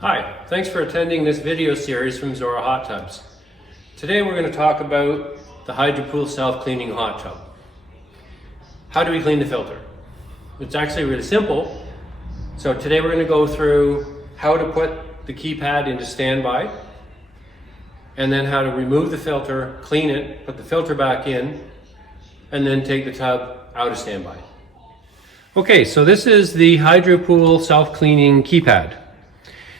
Hi, thanks for attending this video series from Zora Hot Tubs. Today we're going to talk about the Hydropool self-cleaning hot tub. How do we clean the filter? It's actually really simple. So today we're going to go through how to put the keypad into standby, and then how to remove the filter, clean it, put the filter back in, and then take the tub out of standby. Okay, so this is the Hydropool self-cleaning keypad.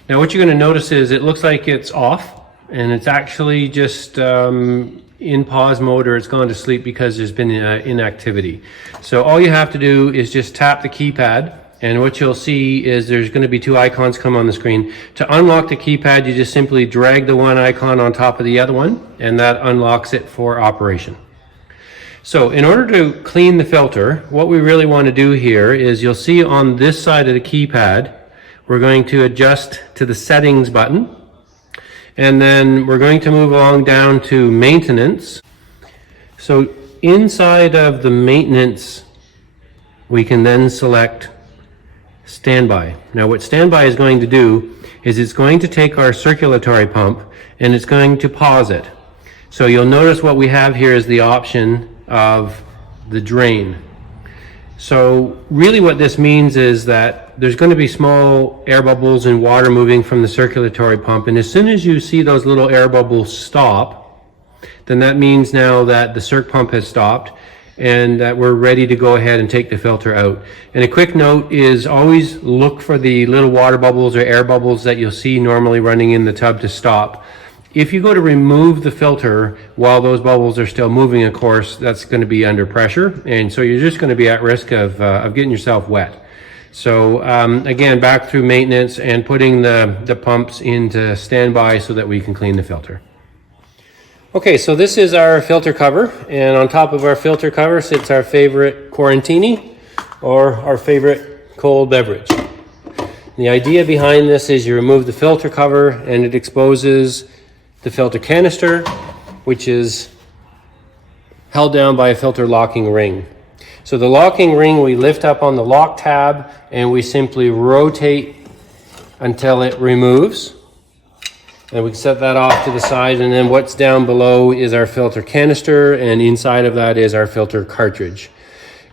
Now what you're going to notice is it looks like it's off, and it's actually just in pause mode, or it's gone to sleep because there's been inactivity. So all you have to do is just tap the keypad, and what you'll see is there's going to be two icons come on the screen. To unlock the keypad, you just simply drag the one icon on top of the other one, and that unlocks it for operation. So in order to clean the filter, what we really want to do here is, you'll see on this side of the keypad, we're going to adjust to the settings button, and then we're going to move along down to maintenance. So inside of the maintenance, we can then select standby. Now what standby is going to do is it's going to take our circulatory pump and it's going to pause it. So you'll notice what we have here is the option of the drain. So really what this means is that there's going to be small air bubbles and water moving from the circulatory pump, and as soon as you see those little air bubbles stop, then that means now that the circ pump has stopped and that we're ready to go ahead and take the filter out. And a quick note is, always look for the little water bubbles or air bubbles that you'll see normally running in the tub to stop. If you go to remove the filter while those bubbles are still moving, of course, that's going to be under pressure, and so you're just going to be at risk of getting yourself wet. So again, back through maintenance and putting the pumps into standby so that we can clean the filter. Okay, so this is our filter cover, and on top of our filter cover sits our favorite quarantini, or our favorite cold beverage. The idea behind this is you remove the filter cover and it exposes the filter canister, which is held down by a filter locking ring. So the locking ring, we lift up on the lock tab and we simply rotate until it removes. And we can set that off to the side, and then what's down below is our filter canister, and inside of that is our filter cartridge.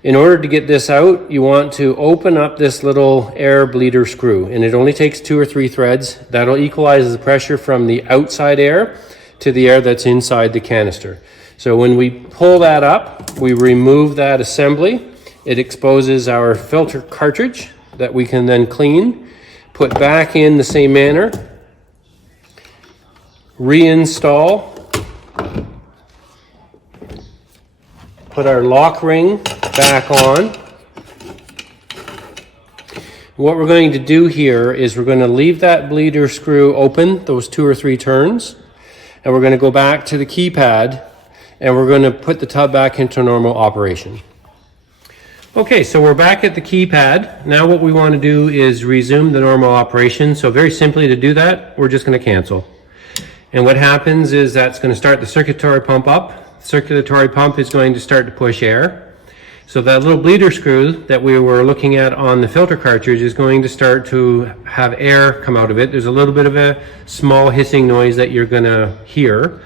In order to get this out, you want to open up this little air bleeder screw, and it only takes 2 or 3 threads. That'll equalize the pressure from the outside air to the air that's inside the canister. So when we pull that up, we remove that assembly. It exposes our filter cartridge that we can then clean, put back in the same manner, reinstall, put our lock ring back on. What we're going to do here is we're going to leave that bleeder screw open those 2 or 3 turns, and we're going to go back to the keypad and we're going to put the tub back into normal operation. Okay, so we're back at the keypad. Now what we want to do is resume the normal operation. So very simply, to do that, we're just going to cancel. And what happens is that's going to start the circulatory pump up. The circulatory pump is going to start to push air. So that little bleeder screw that we were looking at on the filter cartridge is going to start to have air come out of it. There's a little bit of a small hissing noise that you're going to hear.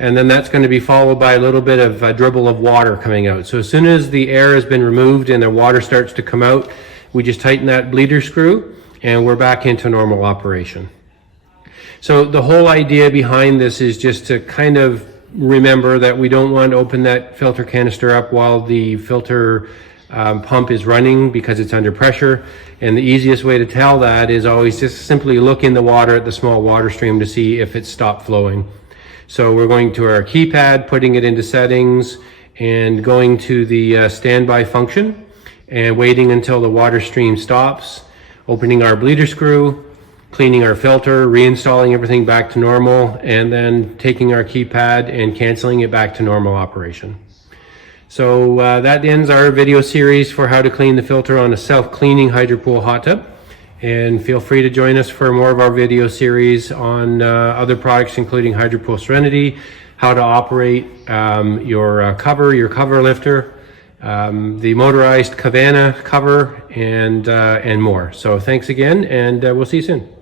And then that's going to be followed by a little bit of a dribble of water coming out. So as soon as the air has been removed and the water starts to come out, we just tighten that bleeder screw and we're back into normal operation. So the whole idea behind this is just to kind of remember that we don't want to open that filter canister up while the filter pump is running, because it's under pressure. And the easiest way to tell that is always just simply look in the water at the small water stream to see if it's stopped flowing. So we're going to our keypad, putting it into settings, and going to the standby function and waiting until the water stream stops, opening our bleeder screw, cleaning our filter, reinstalling everything back to normal, and then taking our keypad and canceling it back to normal operation. So that ends our video series for how to clean the filter on a self-cleaning Hydropool hot tub. And feel free to join us for more of our video series on other products, including Hydropool Serenity, how to operate your cover lifter, the motorized cabana cover, and more. So thanks again, and we'll see you soon.